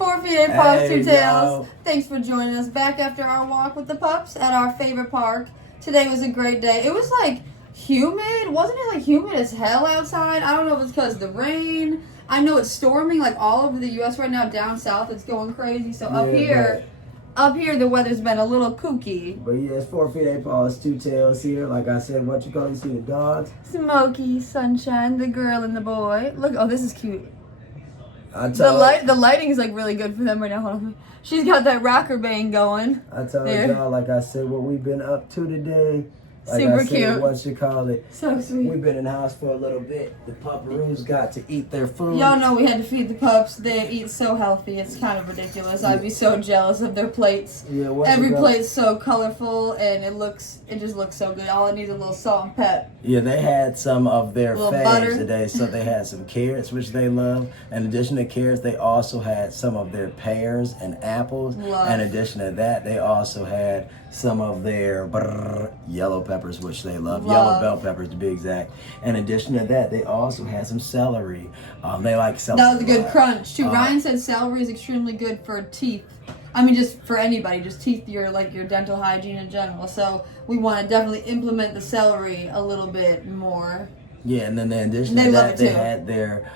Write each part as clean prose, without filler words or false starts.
4 feet, 8 paws, 2 Hey, tails. yo. Thanks for joining us back after our walk with the pups at our favorite park. Today was a great day. It was like humid. Wasn't it like humid as hell outside? I don't know if it's because of the rain. I know it's storming like all over the U.S. right now. Down south, it's going crazy. So up here, the weather's been a little kooky. But yeah, it's 4 feet, 8 paws, 2 tails here. Like I said, what you call, you see the dogs? Smokey, Sunshine, the girl and the boy. Look, oh, this is cute. The lighting is like really good for them right now. Hold on. She's got that rocker bang going. I told there. y'all, like I said, what we've been up to today. Like Super I said, cute. What you call it? So sweet. We've been in the house for a little bit. The pupperoos got to eat their food. Y'all know we had to feed the pups. They eat so healthy. It's kind of ridiculous. I'd be so jealous of their plates. Yeah, Every plate's so colorful and it just looks so good. All it needs is a little salt and pep. Yeah, they had some of their faves butter. today. So they had some carrots, which they love. In addition to carrots, they also had some of their pears and apples. Love. In addition to that, they also had some of their yellow peppers, which they love. Yellow bell peppers, to be exact. In addition to that, they also had some celery. They like celery. That was a good crunch too. Ryan said celery is extremely good for teeth. I mean, just for anybody, just teeth, your dental hygiene in general. So we want to definitely implement the celery a little bit more. Yeah, and then in addition to that, they had their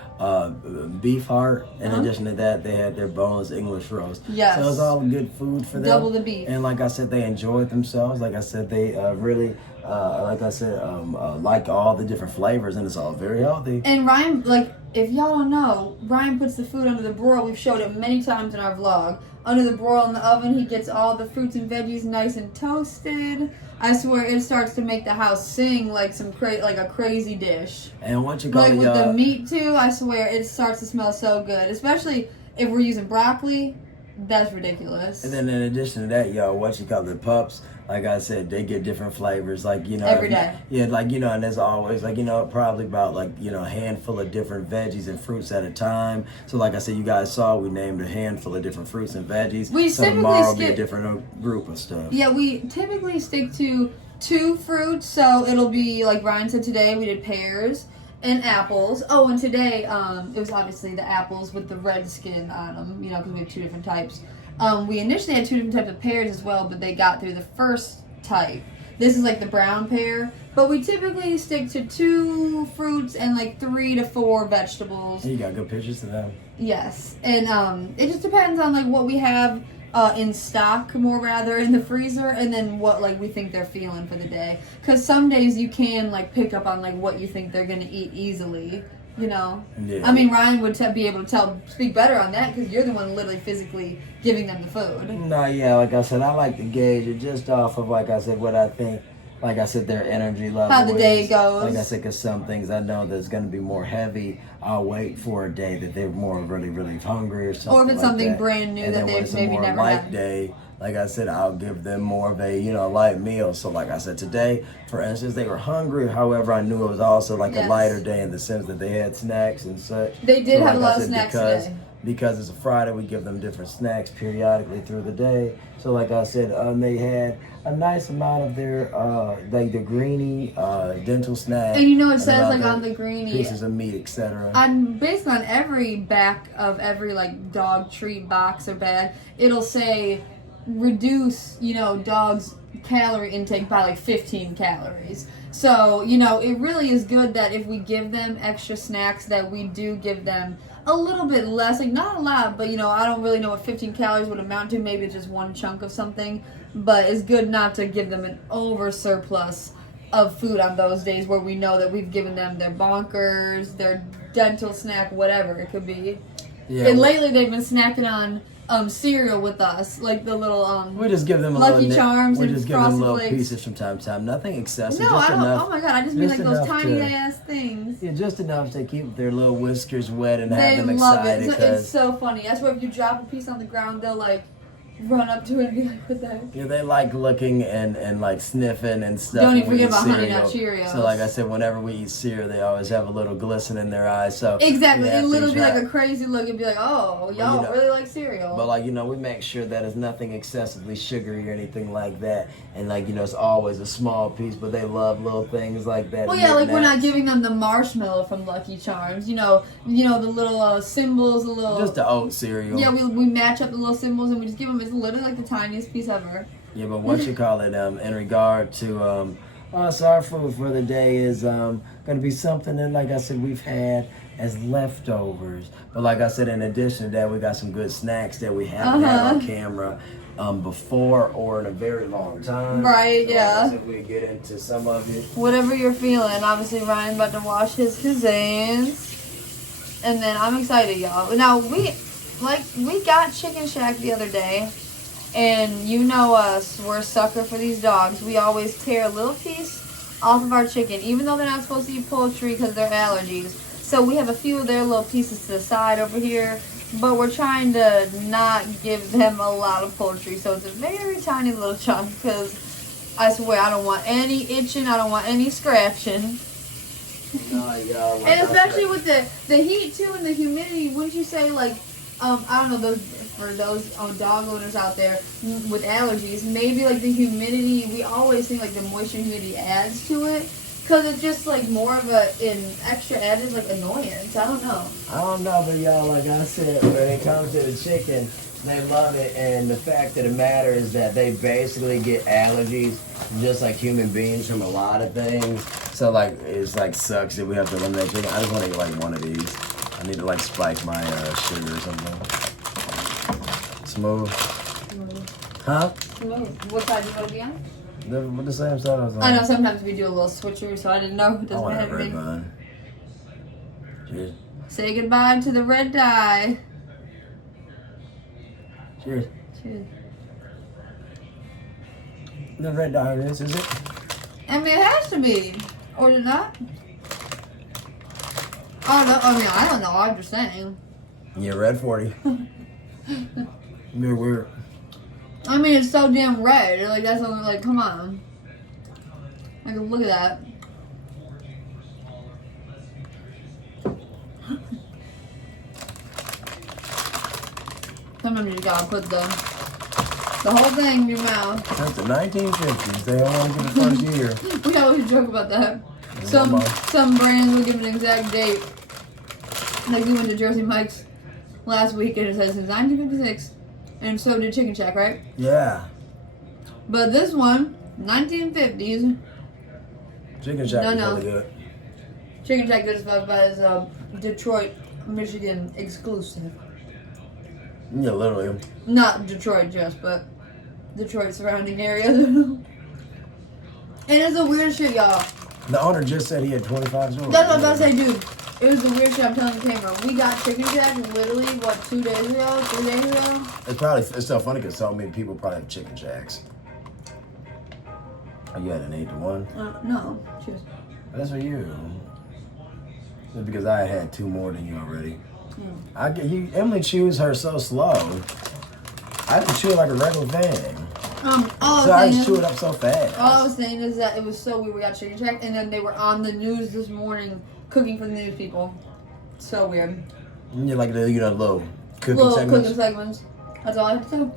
beef heart. In addition to that, they had their boneless English roast. Yes. So it was all good food for them. Double the beef. And like I said, they enjoyed themselves. Like I said, they really, like all the different flavors, and it's all very healthy. And Ryan, like, if y'all don't know, Ryan puts the food under the broil. We've showed it many times in our vlog. Under the broil in the oven, he gets all the fruits and veggies nice and toasted. I swear, it starts to make the house sing like a crazy dish. And what you call like with the meat too, I swear, it starts to smell so good. Especially if we're using broccoli, that's ridiculous. And then in addition to that, y'all, what you call the pups, like I said, they get different flavors, like, you know. Every day. Yeah, like, you know, and there's always, like, you know, probably about, like, you know, a handful of different veggies and fruits at a time. So, like I said, you guys saw, we named a handful of different fruits and veggies. So tomorrow will be a different group of stuff. Yeah, we typically stick to 2 fruits. So it'll be, like Ryan said today, we did pears and apples. Oh, and today, it was obviously the apples with the red skin on them, you know, because we have 2 different types. We initially had 2 different types of pears as well, but they got through the first type. This is like the brown pear, but we typically stick to 2 fruits and like 3 to 4 vegetables. You got good pictures of them. Yes, and it just depends on like what we have in stock, more rather, in the freezer, and then what like we think they're feeling for the day. Because some days you can like pick up on like what you think they're gonna eat easily. You know, yeah. I mean, Ryan would be able to speak better on that because you're the one literally physically giving them the food. No, yeah, like I said, I like to gauge it just off of, like I said, what I think, like I said, their energy level. How the day goes. Like I said, because some things I know that's going to be more heavy, I'll wait for a day that they're more really, really hungry or something. Or if it's like something that. brand new and that they've maybe never had. Day, like I said, I'll give them more of a, you know, light meal. So like I said, today, for instance, they were hungry. However, I knew it was also like a lighter day in the sense that they had snacks and such. They did have a lot of snacks today. Because it's a Friday, we give them different snacks periodically through the day. So like I said, they had a nice amount of their, like the greenie, dental snacks. And you know it says like on the greenie, pieces of meat, etc. Based on every back of every like dog treat box or bag, it'll say reduce, you know, dog's calorie intake by like 15 calories. So, you know, it really is good that if we give them extra snacks that we do give them a little bit less, like not a lot, but you know, I don't really know what 15 calories would amount to. Maybe it's just one chunk of something, but it's good not to give them an over surplus of food on those days where we know that we've given them their bonkers, their dental snack, whatever it could be. Yeah, and lately they've been snacking on cereal with us, like the little we just give them a Lucky little Charms we and just give them little Frosted Flakes. Pieces from time to time. Nothing excessive. No, just I don't. Enough, oh my god, I just mean like those tiny ass things. Yeah, just enough to keep their little whiskers wet and they have them love excited. It. It's so funny. That's why if you drop a piece on the ground, they'll like run up to it and be like, what the heck? Yeah, they like looking and like sniffing and stuff. Don't even when we forget eat about Honey Nut cereal. Cheerios. So like I said, whenever we eat cereal, they always have a little glisten in their eyes. So exactly, it literally be like a crazy look and be like, oh, y'all really like cereal. But like, we make sure that it's nothing excessively sugary or anything like that. And like, it's always a small piece, but they love little things like that. Well, yeah, like we're not giving them the marshmallow from Lucky Charms. The little symbols, the little... Just the oat cereal. Yeah, we match up the little symbols and we just give them, it's literally like the tiniest piece ever. Yeah, but what you call it, in regard to, so our food for the day is going to be something that, like I said, we've had as leftovers. But like I said, in addition to that, we got some good snacks that we haven't had on camera before or in a very long time. Right, yeah. Like I said, we get into some of it. Whatever you're feeling. Obviously, Ryan about to wash his hands. And then I'm excited, y'all. Now, we got Chicken Shack the other day. And you know us, we're a sucker for these dogs. We always tear a little piece off of our chicken, even though they're not supposed to eat poultry because of their allergies. So we have a few of their little pieces to the side over here, but we're trying to not give them a lot of poultry. So it's a very tiny little chunk because I swear I don't want any itching, I don't want any scratching. And especially with the heat too and the humidity, wouldn't you say I don't know, for those dog owners out there with allergies, maybe like the humidity, we always think like the moisture and humidity adds to it. Because it's just like more of an extra added like annoyance. I don't know. But y'all, like I said, when it comes to the chicken, they love it. And the fact of the matter is that they basically get allergies just like human beings from a lot of things. So like, it's like sucks that we have to eliminate chicken. I just want to eat like one of these. I need to like spike my sugar or something. Smooth. Huh? Smooth. What side do you want to be on? The same side I was on. I know sometimes we do a little switcheroo, so I didn't know. It doesn't have to be. Bun. Cheers. Say goodbye to the red dye. Cheers. Cheers. The red dye is it? I mean, it has to be. Or is it not? Oh, no, I don't know. I'm just saying. Yeah, red 40. You're weird. I mean, it's so damn red. Like, that's only, like, come on. Like, look at that. Sometimes you gotta put the whole thing in your mouth. That's the 1950s. They only give the first year. We always joke about that. Some brands will give an exact date. Like, we went to Jersey Mike's last week and it says since 1956. And so did Chicken Shack, right? Yeah. But this one, 1950s. Chicken Shack is really good. Chicken Shack good as fuck, but it's a Detroit, Michigan exclusive. Yeah, literally. Not Detroit just, but Detroit surrounding area. And it's the weirdest shit, y'all. The owner just said he had 25 stores. That's what I was about to say, dude. It was the weird shit I'm telling the camera. We got Chicken Shack literally, 2 days ago? 3 days ago? It's so funny because so many people probably have Chicken Shacks. Oh, you had an 8-1? No. Cheers. That's for you. It's because I had 2 more than you already. Emily chews her so slow. I have to chew it like a regular thing. I just chew it up so fast. All I was saying is that it was so weird. We got Chicken Shack, and then they were on the news this morning cooking for the news people. So weird. Yeah, like the little cooking segments. That's all I have to say.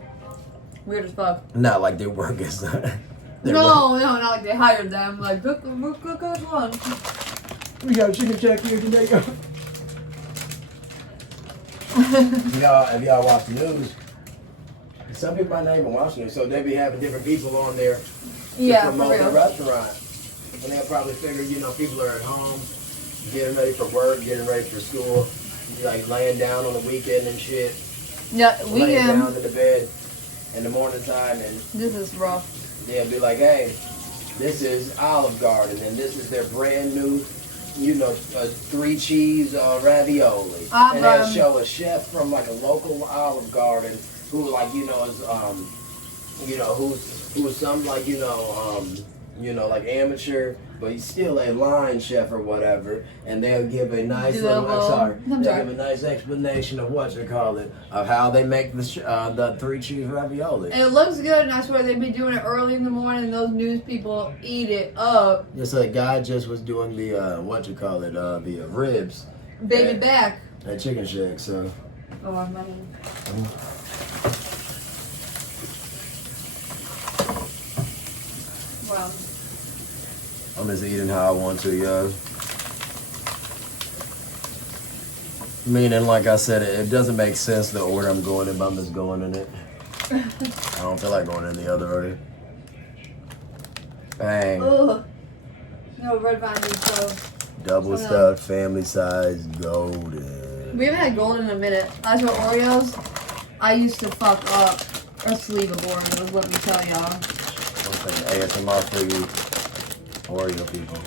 Weird as fuck. Not like they work as No, not like they hired them. Like cook us lunch. We got a Chicken Shack here today. If y'all watch the news, some people might not even watch the news, so they be having different people on there to promote the restaurant. And they'll probably figure, people are at home, getting ready for work, getting ready for school, like laying down on the weekend and shit. Yeah, laying down in the bed in the morning time, and this is rough. They'll be like, hey, this is Olive Garden, and this is their brand new 3 cheese ravioli. And they'll show a chef from like a local Olive Garden who like, is, who's some like, you know, like amateur, but he's still a line chef or whatever, and they'll give a nice they'll give a nice explanation of of how they make the 3 cheese ravioli. And it looks good, and I swear they'd be doing it early in the morning, and those news people eat it up. Just a guy just was doing the the ribs. Baby back. At Chicken Shack, so. Oh, I'm not in. Well. I'm just eating how I want to, yo. Meaning, like I said, it doesn't make sense the order I'm going in, but I'm just going in it. I don't feel like going in the other order. Bang. Ugh. No, red vine is so. Double stuffed, family size, golden. We haven't had golden in a minute. As for Oreos, I used to fuck up a sleeve of Oreos, let me tell y'all. One second, ASMR for you Oreo people.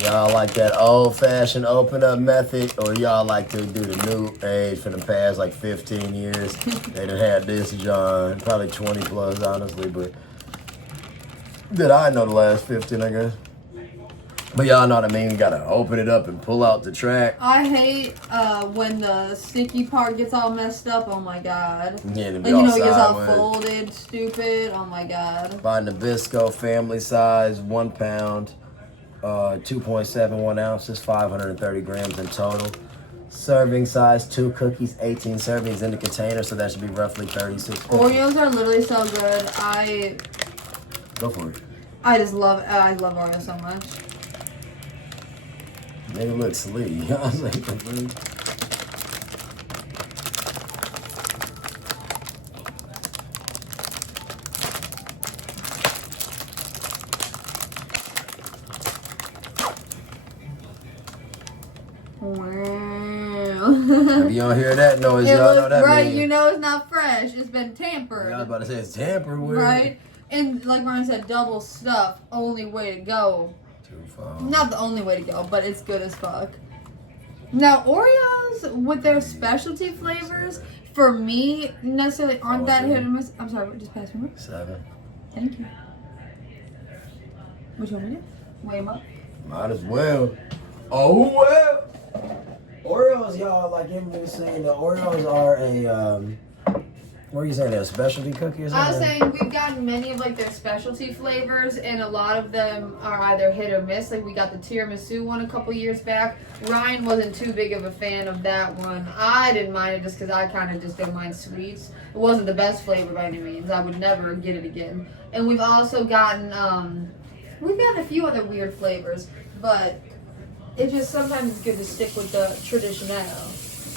Y'all like that old-fashioned open-up method, or y'all like to do the new age for the past like 15 years? They done had this, John, probably 20 plus, honestly, but did I know the last 15, I guess. But y'all know what I mean. You gotta open it up and pull out the track. I hate when the sticky part gets all messed up. Oh my god. Yeah, like, you know, it gets all folded, stupid. Oh my god. Buy Nabisco family size, 1 pound. 2.71 ounces, 530 grams in total. Serving size, 2 cookies, 18 servings in the container, so that should be roughly 36 cookies. Oreos are literally so good. Go for it. I love Oreos so much. They look sleek. I was like, if you don't hear that noise, y'all know that right, means. you know it's not fresh. It's been tampered. Yeah, I was about to say it's tampered with. Right? And like Ryan said, double stuff, only way to go. Too far. Not the only way to go, but it's good as fuck. Now, Oreos with their specialty flavors, for me, necessarily aren't that hit or miss. I'm sorry, just pass me. 7. Thank you. Which one we do? Weigh them up? Might as well. Oh, well. Oreos, y'all, like everyone was saying, the Oreos are what are you saying, they're a specialty cookie or something? I was saying we've gotten many of like their specialty flavors, and a lot of them are either hit or miss. Like we got the tiramisu one a couple years back. Ryan wasn't too big of a fan of that one. I didn't mind it just because I kind of just don't mind sweets. It wasn't the best flavor by any means. I would never get it again. And we've also gotten a few other weird flavors, but it just sometimes it's good to stick with the traditional.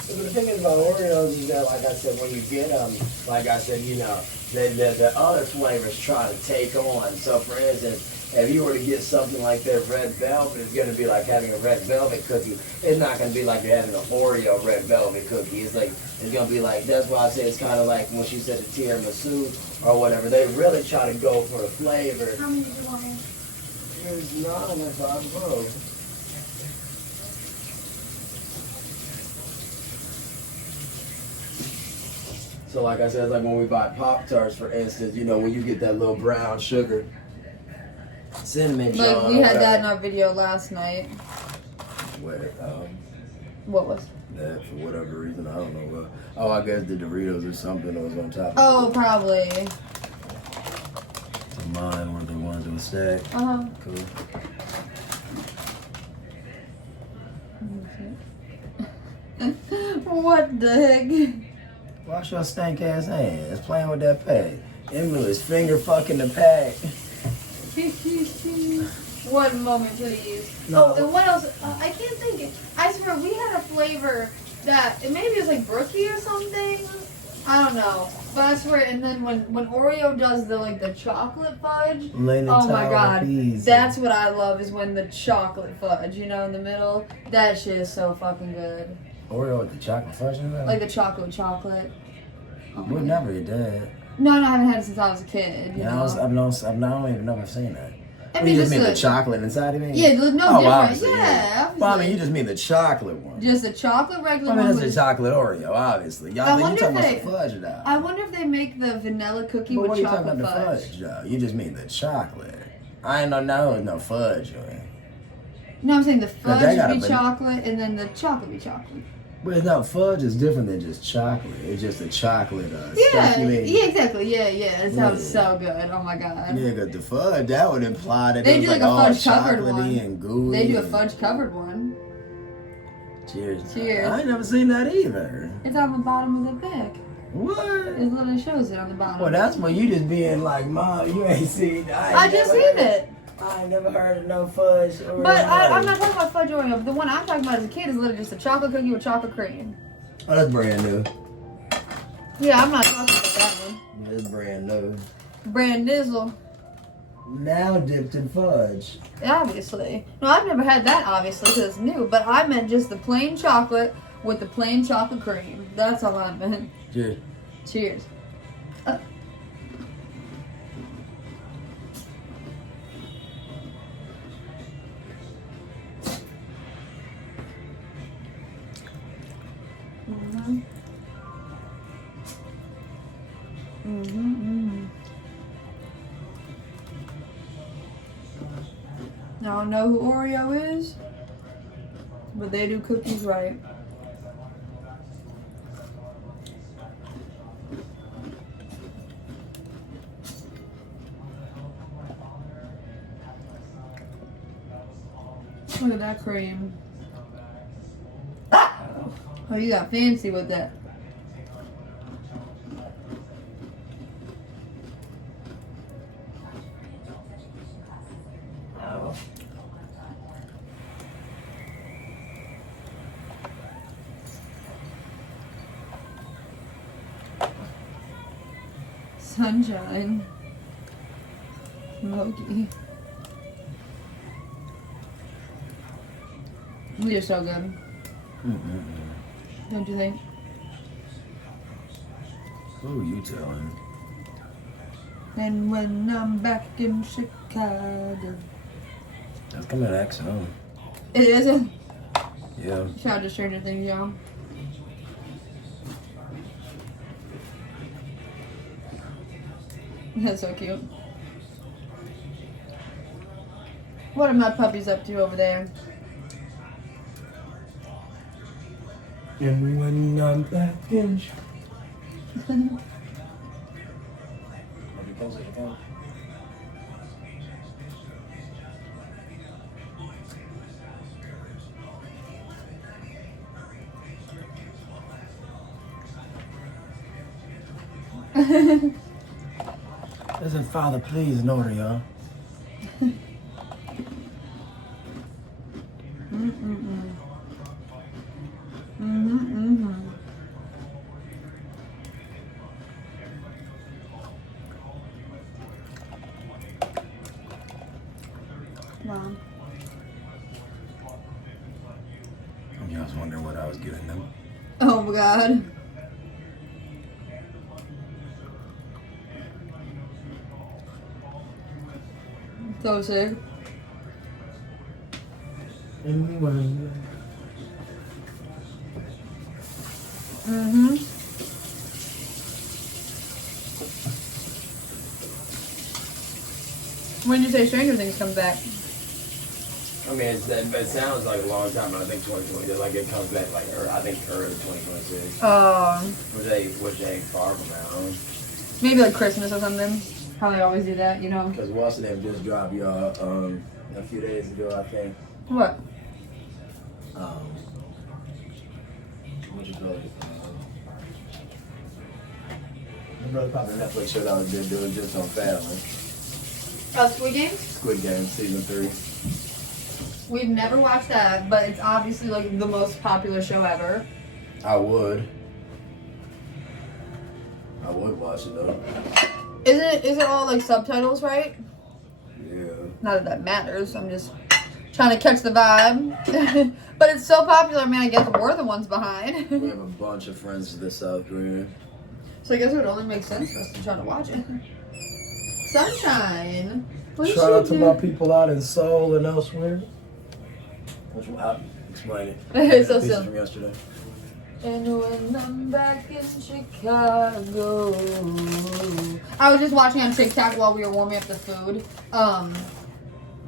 So the thing is about Oreos is that, like I said, when you get them, like I said, you know, the other flavors try to take on. So, for instance, if you were to get something like that red velvet, it's going to be like having a red velvet cookie. It's not going to be like you're having an Oreo red velvet cookie. It's like, it's going to be like, that's why I say it's kind of like when she said the tiramisu or whatever. They really try to go for the flavor. How many do you want? There's 9 or 5 rows. So like I said, it's like when we buy Pop-Tarts, for instance, you know, when you get that little brown sugar, cinnamon Like we had that in our video last night. Where, what was? That, for whatever reason, I don't know. Oh, I guess the Doritos or something was on top of Oh, it. probably. So mine were the ones that were stacked. Uh-huh. Cool. What the heck? Wash your stank ass hands playing with that pack. Emily is finger fucking the pack. One moment, please. No. Oh, and what else? I can't think. I swear, we had a flavor that, maybe it was like Brookie or something. I don't know. But I swear, and then when Oreo does the chocolate fudge, oh my god. That's what I love, is when the chocolate fudge, you know, in the middle. That shit is so fucking good. Oreo with the chocolate fudge in there? Like the chocolate. Oh We've never did that. No, I haven't had it since I was a kid. Yeah, I don't even know if I've seen that. I mean, you just mean the chocolate inside of it? Yeah, no different. Obviously, Yeah, obviously. Well, I mean, you just mean the chocolate one. Just the chocolate regular I mean, one. that's the chocolate Oreo, obviously. Y'all think you talking about the fudge now. I wonder if they make the vanilla cookie with chocolate fudge. What are you talking about the fudge, though? You just mean the chocolate. I ain't no fudge, man. No, I'm saying the fudge be chocolate and then the chocolate be chocolate. But no, fudge is different than just chocolate. It's just a chocolate stuff. Yeah, exactly. Yeah. It sounds so good. Oh my god. Yeah, because the fudge, that would imply that they do like a fudge covered one. And gooey. They do a fudge covered one. Cheers. Cheers. I ain't never seen that either. It's on the bottom of the bag. What? It literally shows it on the bottom. Well, that's when you just being like, Mom, you ain't seen. I just seen it. I ain't never heard of no fudge. But I'm not talking about fudge Oreo. The one I'm talking about as a kid is literally just a chocolate cookie with chocolate cream. Oh, that's brand new. Yeah, I'm not talking about that one. Yeah, it's brand new. Brand nizzle. Now dipped in fudge. Obviously. No, I've never had that, obviously, because it's new. But I meant just the plain chocolate with the plain chocolate cream. That's all I meant. Cheers. Cheers. I don't know who Oreo is, but they do cookies right. Look at that cream. Oh, you got fancy with that. Sunshine. Smoky. These are so good. Don't you think? Who you telling? And when I'm back in Chicago. That's coming back soon. It is? Yeah. Shout out to Stranger Things, y'all. That's so cute. What are my puppies up to over there? And when I'm back in Listen, Father, please, in order, y'all. Wow. I was wondering what I was giving them. Oh my god. So sick. When did you say Stranger Things comes back? I mean, it sounds like a long time, but I think 2020, like it comes back like, I think early 2026. Which ain't far from now. Maybe like Christmas or something. How they always do that, you know? Because what's the name just dropped y'all a few days ago, I think. What? What you call it? My brother popped a Netflix show that I was just doing just on family. Squid Game? Squid Game season 3. We've never watched that, but it's obviously like the most popular show ever. I would watch it though. Is it all like subtitles, right? Yeah. Not that that matters. I'm just trying to catch the vibe. But it's so popular, man. I guess we're the ones behind. We have a bunch of friends that South Korean. So I guess it would only make sense for us to try to watch it. Sunshine. Shout out to my people out in Seoul and elsewhere. Which I'll explain it. It's so Pieces silly. from yesterday. And when I'm back in Chicago. I was just watching on TikTok while we were warming up the food.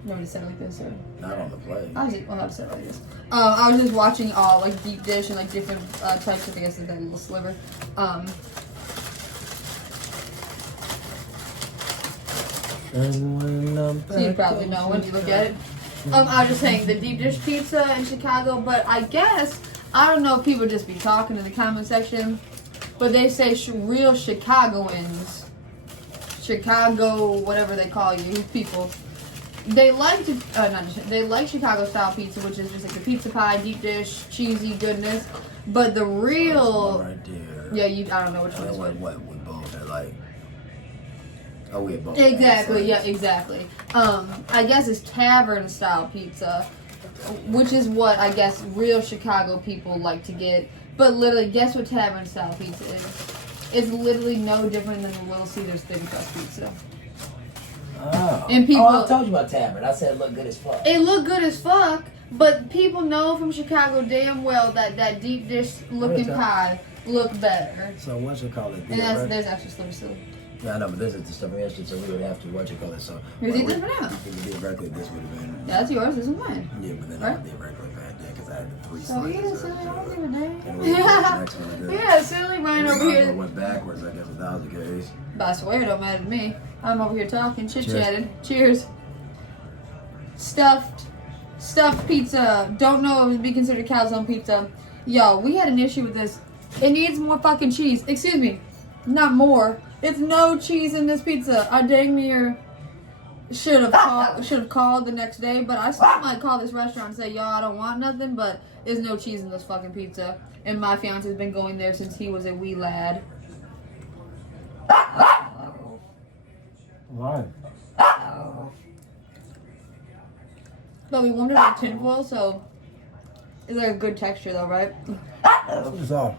Nobody said it like this, or Not on the plate. I have said it like this. I was just watching all like deep dish and like different types of, I guess, that little sliver. And when I'm So you back probably in know when you look Chicago. at it. I was just saying the deep dish pizza in Chicago, but I guess I don't know if people just be talking in the comment section, but they say real Chicagoans, Chicago whatever they call you people, they like to they like Chicago style pizza, which is just like a pizza pie, deep dish, cheesy goodness. But the real, right there. yeah, I don't know which one is what we both are like. Oh, we both. Exactly, yeah, exactly. I guess it's tavern style pizza, which is what I guess real Chicago people like to get. But literally, guess what tavern style pizza is? It's literally no different than the Little Caesars thin crust pizza. Oh. And people, I told you about tavern. I said it looked good as fuck. It looked good as fuck, but people know from Chicago damn well that deep dish looking pie look better. So what you call it? And there's extra sliver still. Yeah, I know, but this is the stuff we yesterday, so we would have to what you call it. So Here's the different now. if we did regular, this would have been. Yeah, that's yours. This is mine. Yeah, but then Right? I did regular bad day because I had the 3 So slices. yeah, silly, I don't give a And damn. we went to the next one again. Yeah, silly, mine over here. Went backwards, I guess, if that was the case. But I swear it don't matter to me. I'm over here talking, chit-chatting. Cheers. Stuffed pizza. Don't know if it would be considered calzone pizza. Yo, we had an issue with this. It needs more fucking cheese. Excuse me. Not more. It's no cheese in this pizza. I dang near should have called the next day, but I still might call this restaurant and say, yo, I don't want nothing, but there's no cheese in this fucking pizza. And my fiance's been going there since he was a wee lad. Why? But we warmed it up with tinfoil, so it's like a good texture though, right? What's up?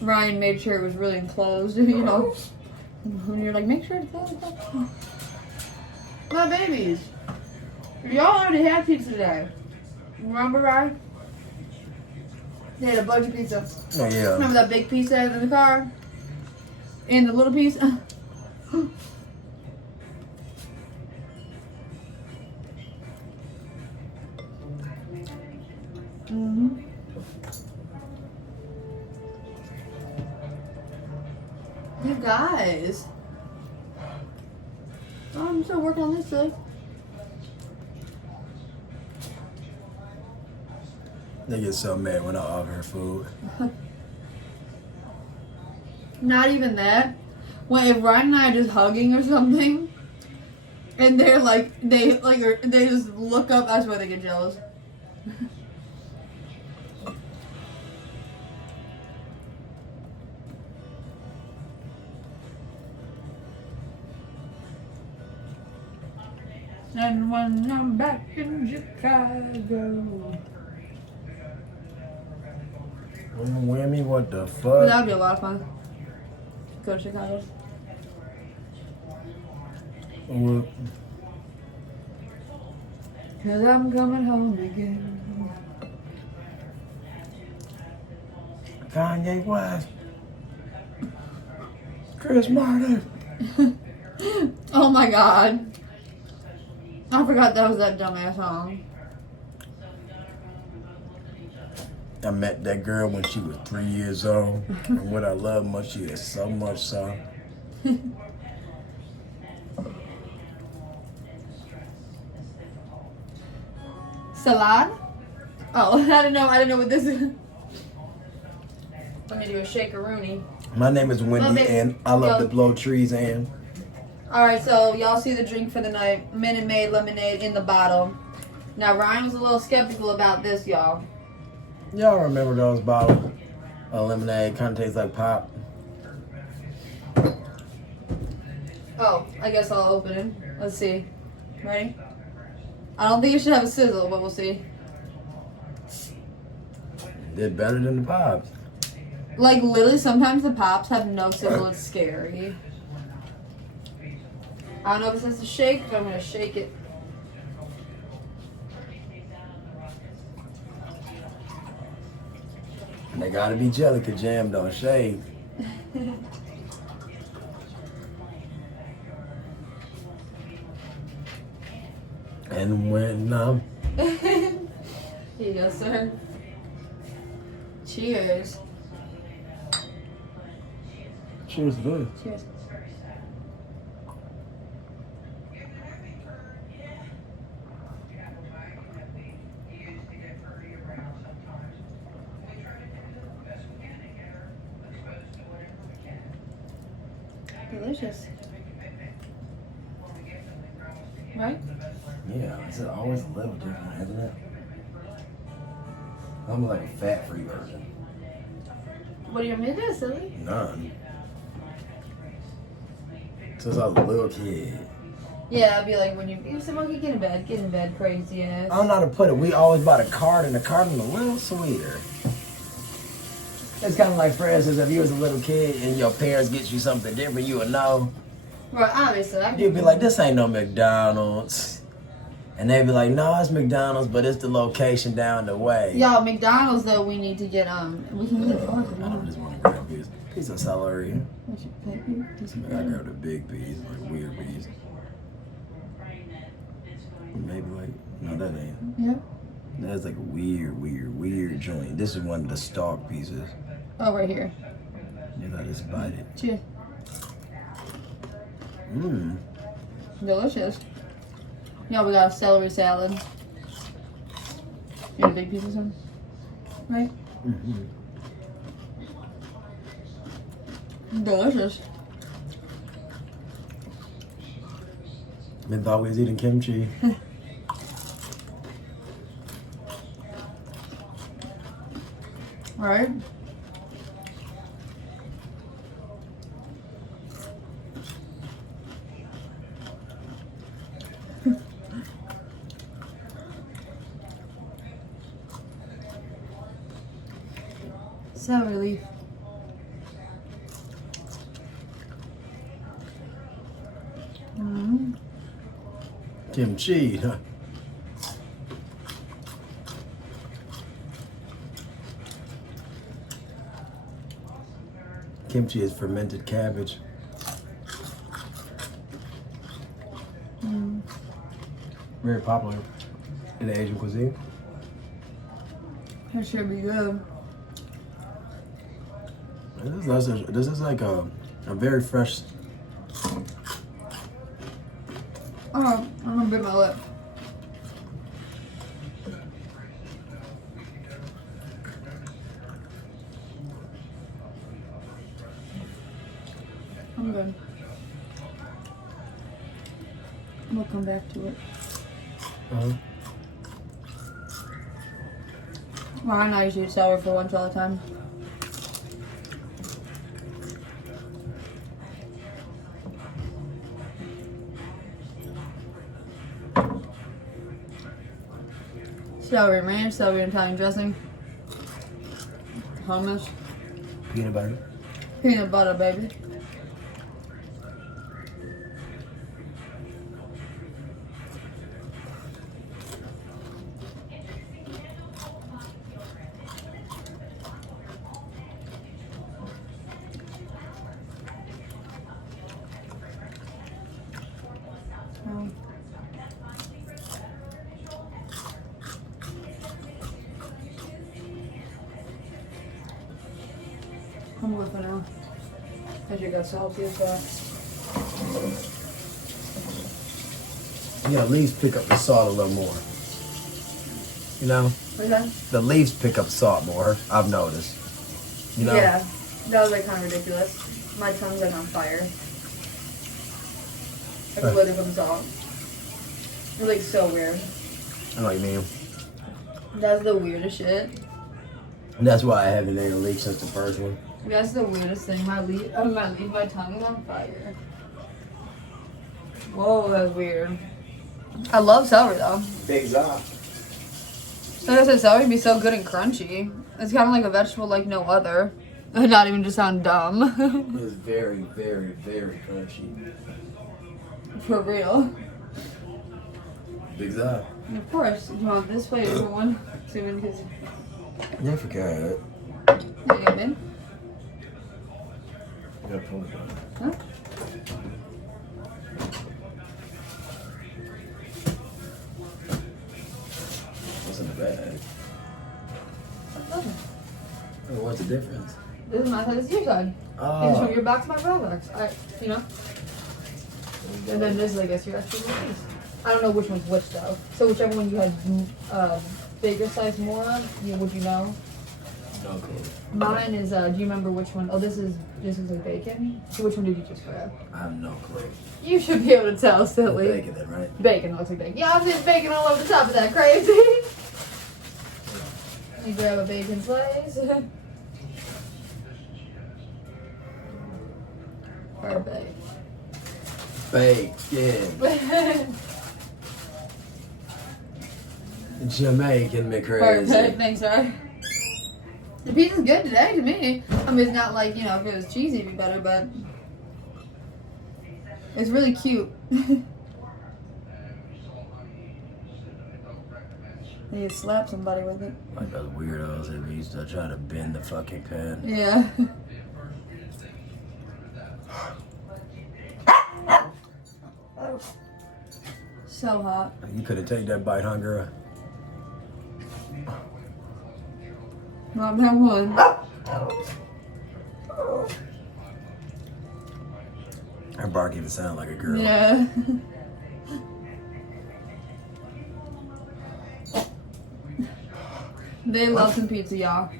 Ryan made sure it was really enclosed, you know. When you're like, make sure it's closed. My babies, y'all already had pizza today. Remember, Ryan? They had a bunch of pizza. Oh, yeah. Remember that big piece out in the car? And the little piece? Mm-hmm. You guys. Oh, I'm still working on this today. They get so mad when I offer her food. Not even that. When if Ryan and I are just hugging or something, and they're like they just look up, I swear they get jealous. And when I'm back in Chicago. Whammy, what the fuck? That would be a lot of fun. Go to Chicago. Well, Cause I'm coming home again. Kanye West. Chris Martin. Oh my god. I forgot that was that dumbass song. I met that girl when she was 3 years old. And what I love most, she is so much so. Salad? Oh, I didn't know what this is. Let me do a shakeroonie. My name is Wendy, Love it. and I love Yo. to blow trees, and Alright, so y'all see the drink for the night. Minute Maid lemonade in the bottle. Now, Ryan was a little skeptical about this, y'all. y'all remember those bottles of lemonade? Kind of tastes like pop. Oh, I guess I'll open it. Let's see. Ready? I don't think it should have a sizzle, but we'll see. Did better than the pops. Like, literally, sometimes the pops have no sizzle. It's scary. I don't know if it says to shake, but I'm gonna shake it. And they gotta be jelly because jam don't shake. And when Here you go, sir. Cheers. cheers to this. Cheers. Delicious. Right? Yeah, it's always a little different, isn't it? I'm like a fat-free version. What do you want me to do, silly? None. Since I was a little kid. Yeah, I'd be like, when you said, monkey, get in bed, crazy ass. I don't know how to put it. We always bought a card, and the card was a little sweeter. It's kind of like, for instance, if you was a little kid and your parents get you something different, you would know. Right, obviously. You'd be like, this ain't no McDonald's. And they'd be like, no, it's McDonald's, but it's the location down the way. Yo, McDonald's, though, we need to get, we can get a I don't just want to grab a piece of celery. What's your baby? I grabbed a big piece, like weird piece. Maybe like, no, that ain't. Yeah. That's like a weird joint. This is one of the stalk pieces. Oh, right here. You gotta just bite it. Cheers. Mmm. Delicious. Yeah, we got a celery salad. You got a big piece of some? Right? Mm-hmm. Delicious. I thought we was eating kimchi. Right? Celery leaf. Mm. Kimchi, huh? Kimchi is fermented cabbage. Mm. Very popular in the Asian cuisine. That should be good. This is like a very fresh. Oh, I'm gonna bit my lip. I'm good. We'll come back to it. Well, I know you eat celery for lunch all the time. Celery ranch, celery and Italian dressing, hummus, Peanut butter. peanut butter, baby. I'm whipping her. I should got salty as that. Yeah, leaves pick up the salt a little more. You know, What's that? the leaves pick up salt more. I've noticed. You know. Yeah, that was like kind of ridiculous. My tongue's like on fire. I can literally from salt. It's like so weird. I know what you mean. That's the weirdest shit. And that's why I haven't ate a leaf since the first one. That's the weirdest thing. My tongue is on fire. Whoa, that's weird. I love celery though. Big Zop. Like I said, celery would be so good and crunchy. It's kind of like a vegetable like no other. Not even to sound dumb. It's very, very, very crunchy. For real. Big Zai. And of course, do you want this way or different one? Assuming because Yeah, I forgot it. you get in. Yeah, pull it down. Huh? What's in the bag? Nothing. Oh, what's the difference? This is my side, this is your side. It's from your box to my girl box. You know? And then this is, I guess, your extra little piece. I don't know which one's which, though. So whichever one you had bigger size more on, would you know? No clue. Mine is, do you remember which one? Oh, this is like bacon. So which one did you just grab? I have no clue. You should be able to tell, silly. Bacon then, right? Bacon, looks like bacon. Yeah, I'm just bacon all over the top of that, crazy. Let me grab a bacon slice. Perfect. Bacon. Jamaican me crazy. Perfect, thanks, sir. The pizza's good today to me. I mean, it's not like, you know, if it was cheesy, it'd be better, but it's really cute. You could slap somebody with it. Like those weirdos that used to try to bend the fucking pan. Yeah. So hot. You couldn't take that bite, huh, girl? Not that one. Her bark even sound like a girl. Yeah. They love some pizza, y'all.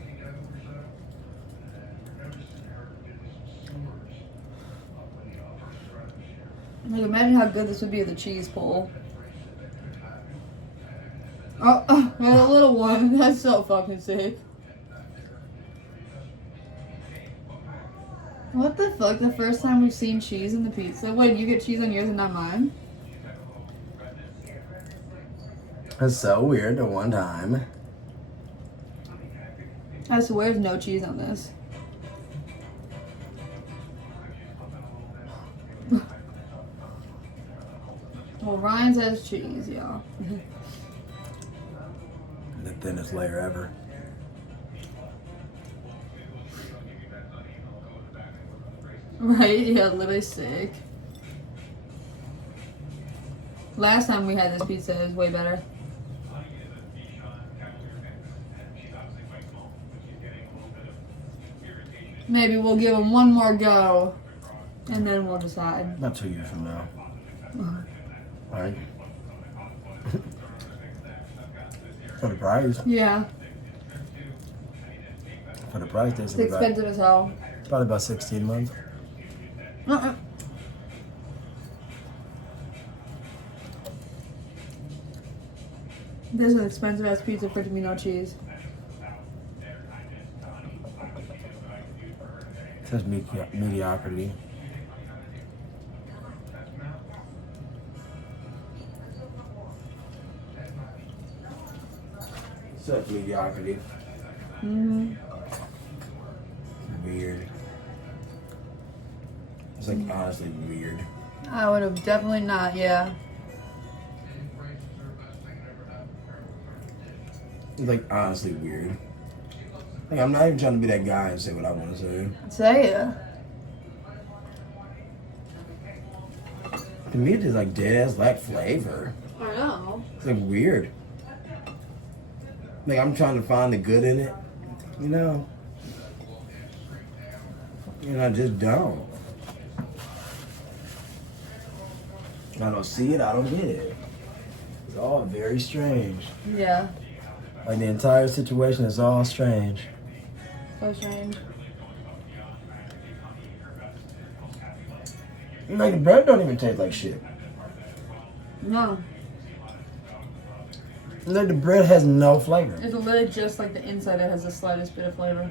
Like, imagine how good this would be with a cheese pull. Oh, and a little one. That's so fucking sick. What the fuck? The first time we've seen cheese in the pizza? Wait, you get cheese on yours and not mine? That's so weird the one time. I swear there's no cheese on this. Well, Ryan's has cheese, y'all. The thinnest layer ever. Right? Yeah, literally sick. Last time we had this pizza, it was way better. Maybe we'll give them one more go, and then we'll decide. About 2 years from now. Right? For the price. Yeah, For the price, it's this is expensive as hell. probably about 16 months. This is an expensive ass pizza for it to be no cheese. It says mediocrity. Such mediocrity. Mm-hmm. Weird. It's like honestly weird. I would have definitely not, yeah. It's like honestly weird. Like I'm not even trying to be that guy and say what I want to say. Say it. To me, it just like dead ass lack flavor. I know. It's like weird. Like I'm trying to find the good in it, you know. And I just don't. I don't see it. I don't get it. It's all very strange. Yeah. Like the entire situation is all strange. So strange. Like the bread don't even taste like shit. No. Like the bread has no flavor. It's literally just like the inside that has the slightest bit of flavor.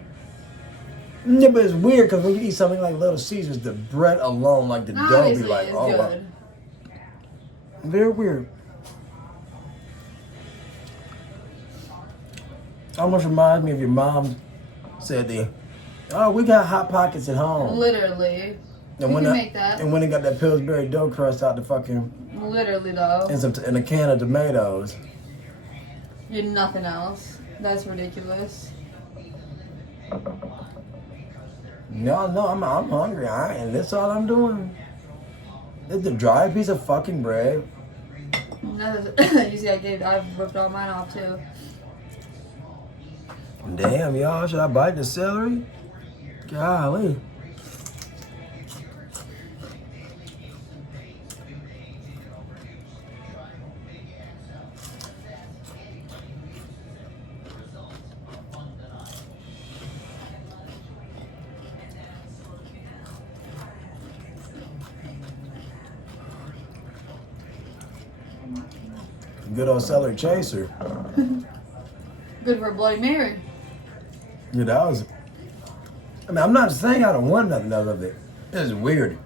Yeah, but it's weird because when you eat something like Little Caesars, the bread alone, like the dough, be Obviously, like, it's oh, wow. good. Very weird. Almost reminds me of your mom said oh, we got Hot Pockets at home. Literally. And You when can I, make that. And when they got that Pillsbury dough crust out the fucking Literally though. and a can of tomatoes. You're nothing else. That's ridiculous. No, I'm hungry. And that's all I'm doing. It's a dry piece of fucking bread. You see, I ripped all mine off too. Damn, y'all, should I bite the celery? Golly. Good old celery chaser. Good for a Bloody Mary. Yeah, that was. I mean, I'm not saying I don't want nothing out of it. It's weird.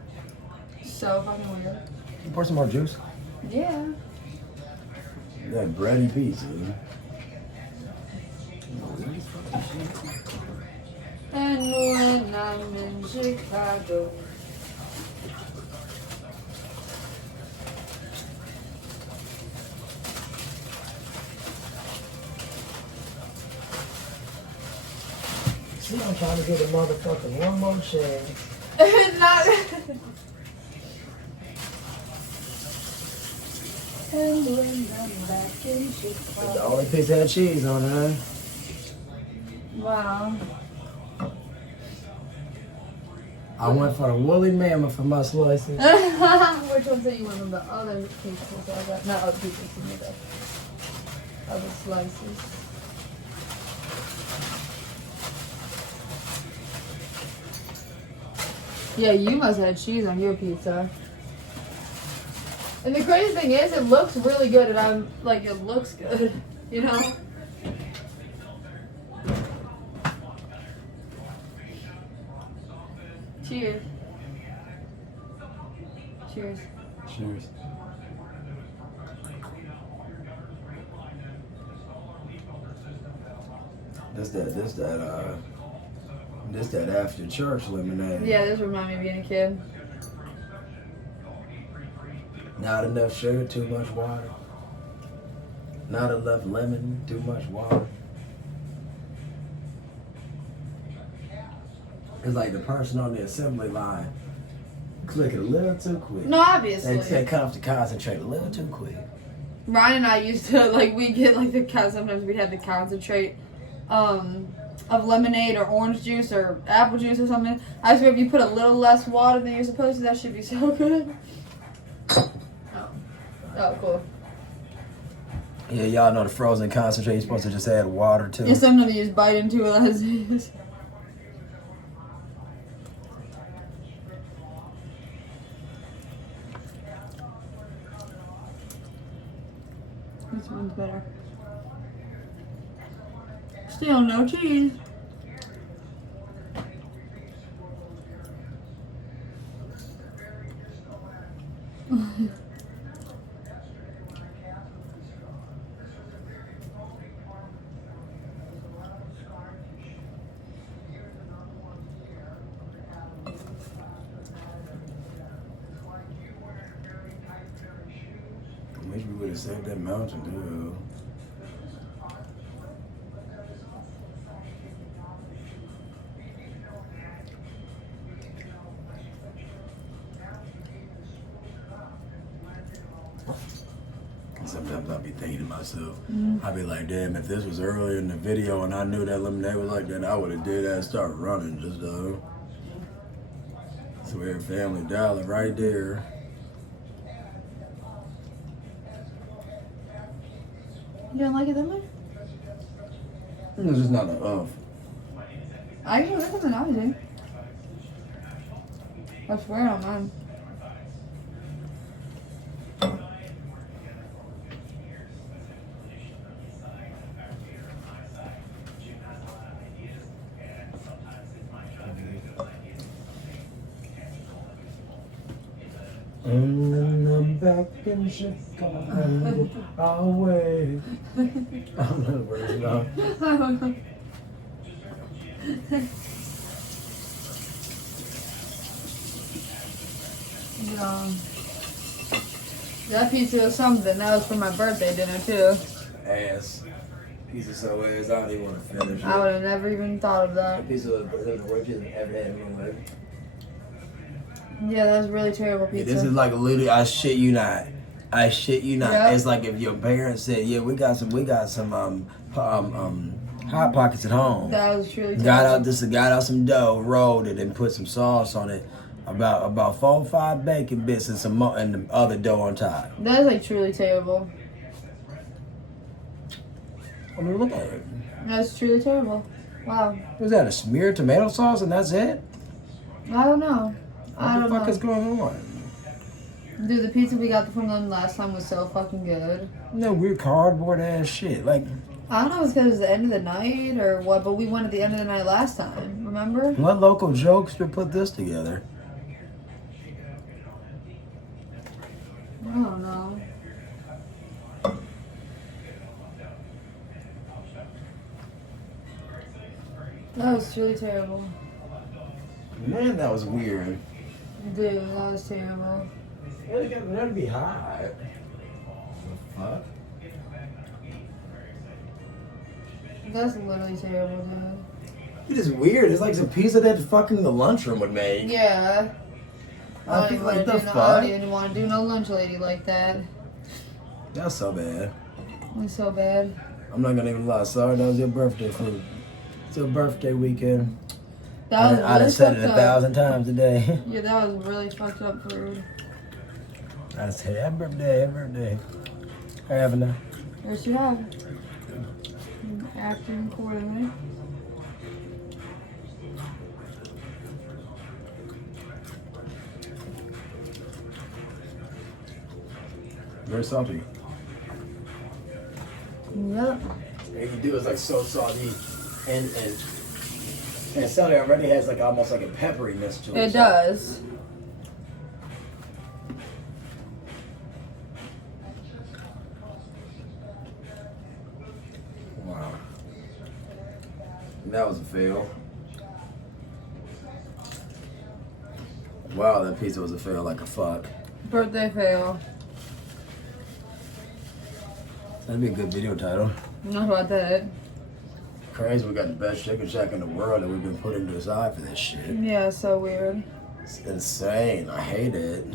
So fucking weird. You pour some more juice? Yeah. That bready piece, dude. And when I'm in Chicago. See, I'm trying to get a motherfucker one more chance. Not. And when I'm back in Chicago. It's the only piece that had cheese on it, huh? Wow. I went for the woolly mammoth for my slices. Which ones are you want from the other pieces? Not other pieces, you know, the other slices. Yeah, you must have had cheese on your pizza. And the crazy thing is, it looks really good, and I'm like, it looks good, you know? Cheers. Cheers. Cheers. This that after church lemonade. Yeah, this reminds me of being a kid. Not enough sugar, too much water. Not enough lemon, too much water. It's like the person on the assembly line clicking a little too quick. No, obviously. They cut off the concentrate a little too quick. Ryan and I used to, like, we get, like, sometimes we'd have the concentrate of lemonade or orange juice or apple juice or something. I swear if you put a little less water than you're supposed to, that should be so good. Oh, cool. Yeah, y'all know the frozen concentrate, you're supposed to just add water to. Yeah, sometimes you just bite into it as is. This one's better. Still no cheese. I wish we would have saved that Mountain Dew. Sometimes I'll be thinking to myself, I'll be like, damn, if this was earlier in the video and I knew that lemonade was like that, I would have did that and start running just though. Swear Family Dollar right there. You don't like it that much? It's just not enough. I usually like it when I do. I swear on mine. I'm back in Chicago, away. I don't know the words, no. I don't know. That pizza was something. That was for my birthday dinner too. Ass. Pizza so ass, I don't even want to finish it. I would have never even thought of that. That pizza was the worst pizza I've ever had in my life. Yeah, that was really terrible pizza. Yeah, this is like literally, I shit you not. I shit you not. Yep. It's like if your parents said, "Yeah, we got some hot pockets at home." That was truly terrible. Got out some dough, rolled it, and put some sauce on it. About 4 or 5 bacon bits and and the other dough on top. That is like truly terrible. I mean, look at it. That's truly terrible. Wow. Was that a smeared tomato sauce and that's it? I don't know. What the fuck is going on? Dude, the pizza we got from them last time was so fucking good. No weird cardboard ass shit. Like, I don't know if it's because it was the end of the night or what, but we went at the end of the night last time. Remember? what local jokester put this together? I don't know. That was truly terrible. Man, that was weird. Dude, that was terrible. That'd be hot. The fuck? That's literally terrible, dude. It is weird. It's like some pizza that fucking the lunchroom would make. Yeah. I feel like the I fuck. don't even want to do no lunch lady like that. That's so bad. It's so bad. I'm not gonna even lie. Sorry, that was your birthday food. It's your birthday weekend. That was I'd really have said it fucked up. 1,000 times a day. Yeah, that was really fucked up food. I'd say, happy birthday, happy birthday. Having a. Yes, you have. Acting accordingly. Very salty. Yep. And you do is like so salty, and salty already has like almost like a pepperiness to it. It does. Wow. That was a fail. Wow, that pizza was a fail like a fuck. Birthday fail. That'd be a good video title. Not about that. Crazy, we got the best chicken shack in the world and we've been putting to the side for this shit. Yeah, it's so weird. It's insane. I hate it.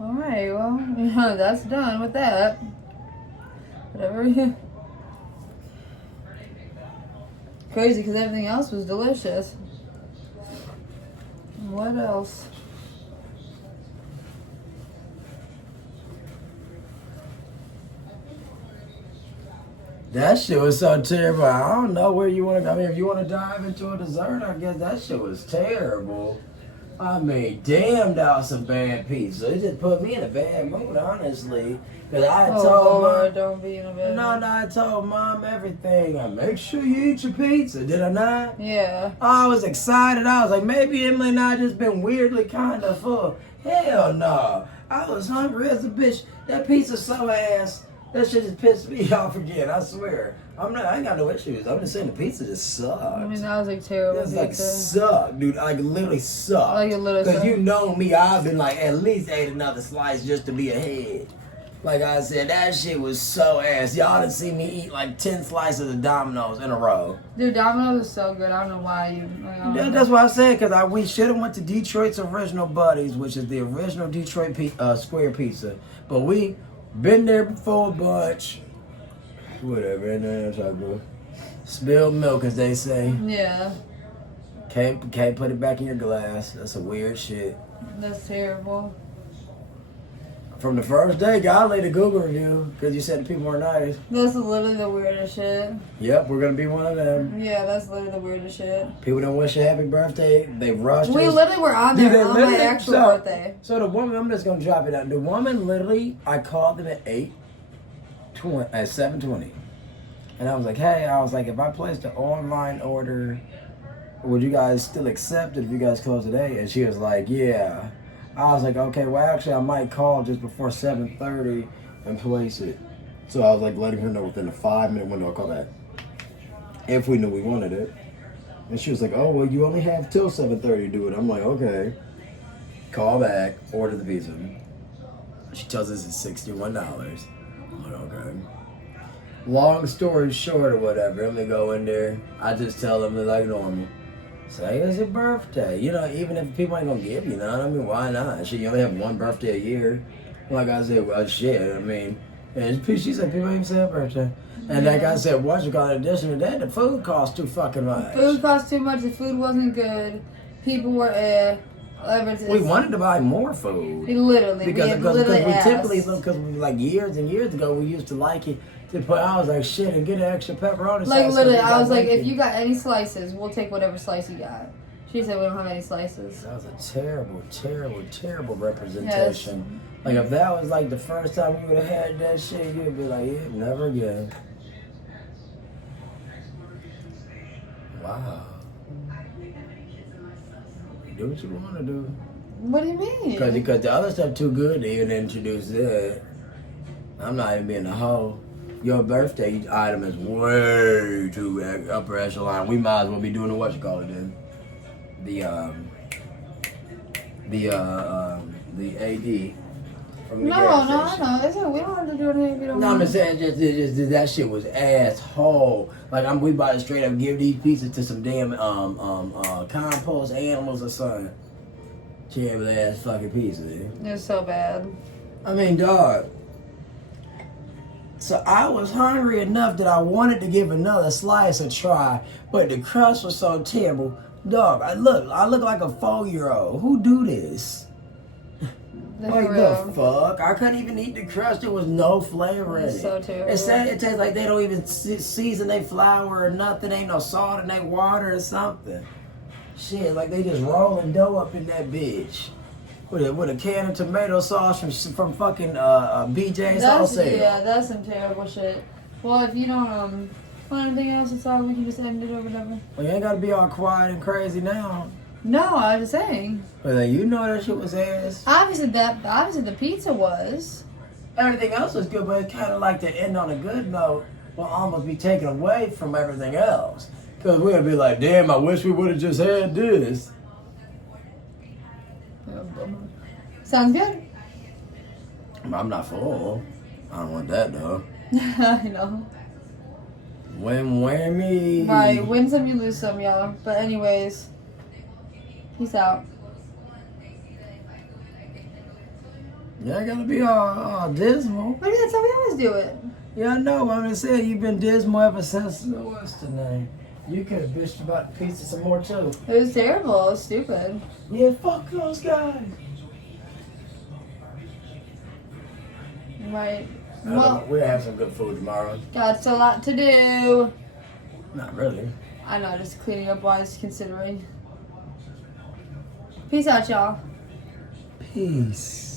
Alright, well, that's done with that. Whatever. Crazy, because everything else was delicious. What else? That shit was so terrible. I don't know where you want to go. I mean, if you want to dive into a dessert, I guess that shit was terrible. I mean, damn, that was some bad pizza. It just put me in a bad mood, honestly. Because I told Lord, Mom, don't be in a bad mood. I told Mom everything. I make sure you eat your pizza. Did I not? Yeah. I was excited. I was like, maybe Emily and I just been weirdly kind of full. Hell no. I was hungry as a bitch. That pizza so ass. That shit just pissed me off again. I swear. I ain't got no issues. I'm just saying the pizza just sucked. I mean, that was like terrible. That's like pizza. sucked, dude. Like literally sucked. Like it literally Because sucked. you know me, I've been like at least ate another slice just to be ahead. Like I said, that shit was so ass. Y'all done see me eat like 10 slices of Domino's in a row. Dude, Domino's is so good. I don't know why you. Like, I don't know. That's what I said, because we should have went to Detroit's Original Buddies, which is the original Detroit square pizza. But we been there before a bunch. Whatever, and then I'm talking about spilled milk, as they say. Yeah, Can't put it back in your glass. That's a weird shit. that's terrible. From the first day, God laid a Google review because you said the people were nice. That's literally the weirdest shit. Yep, we're gonna be one of them. Yeah, that's literally the weirdest shit. People don't wish you happy birthday. They rushed We us. literally were on Dude, there they on my literally- actual birthday. So the woman, I'm just gonna drop it out. The woman literally, I called them at 7:20, and I was like, hey, if I placed an online order, would you guys still accept it if you guys close today? And she was like, yeah. I was like, okay, well actually I might call just before 7:30 and place it. So I was like letting her know within a 5-minute window I'll call back. If we knew we wanted it. And she was like, oh, well, you only have till 7:30 to do it. I'm like, okay. Call back, order the pizza. She tells us it's $61. I'm like, okay. Long story short or whatever, I'm gonna go in there. I just tell them they're like normal. Say it's your birthday. You know, even if people ain't gonna give you none, I mean, why not? Shit, you only have one birthday a year. Like I said, well, shit, I mean, and she said people ain't even say her birthday. And like I said, what you got in addition to that, the food costs too fucking much. Food cost too much, the food wasn't good. People were we wanted to buy more food. Literally. Because we typically, because like years and years ago, we used to like it. I was like, shit, and get an extra pepperoni. Like, literally, I was like, if you got any slices, we'll take whatever slice you got. She said we don't have any slices. That was a terrible, terrible, terrible representation. Yes. Like, if that was like the first time you would have had that shit, you'd be like, yeah, never again. Wow. Do what you want to do. What do you mean? Because the other stuff too good to even introduce that. I'm not even being a hoe. Your birthday item is way too upper echelon. We might as well be doing the then. The AD from the gas station. No, we don't have to do anything if you don't No, want. I'm just saying, just that shit was asshole. Like we about to straight up give these pizzas to some damn compost animals or something. Terrible ass fucking pizza, dude. It's so bad. I mean, dog. So I was hungry enough that I wanted to give another slice a try, but the crust was so terrible. Dog, I look like a 4-year-old. Who do this? Like the fuck? I couldn't even eat the crust. There was no flavor in it. So terrible. It tastes like they don't even season their flour or nothing. Ain't no salt in their water or something. Shit, like they just rolling dough up in that bitch. With a can of tomato sauce from fucking BJ's wholesale. Yeah, that's some terrible shit. Well, if you don't want anything else to talk, we can just end it or whatever. Well, you ain't gotta be all quiet and crazy now. No, I was just saying. But then you know that shit was ass. Obviously the pizza was. Everything else was good, but it kind of like to end on a good note will almost be taken away from everything else. Because we'll be like, damn, I wish we would have just had this. Sounds good. I'm not full. I don't want that though. I know. Whammy. Right, win some, you lose some, y'all. But anyways, peace out. You ain't gotta be all dismal. Maybe that's how we always do it. Yeah, I know. I'm just saying, you've been dismal ever since what's the name? You could have bitched about the pizza some more too. It was terrible. It was stupid. Yeah, fuck those guys. Right. Well, we'll have some good food tomorrow. got a lot to do. Not really. I know, just cleaning up wise considering. Peace out, y'all. Peace.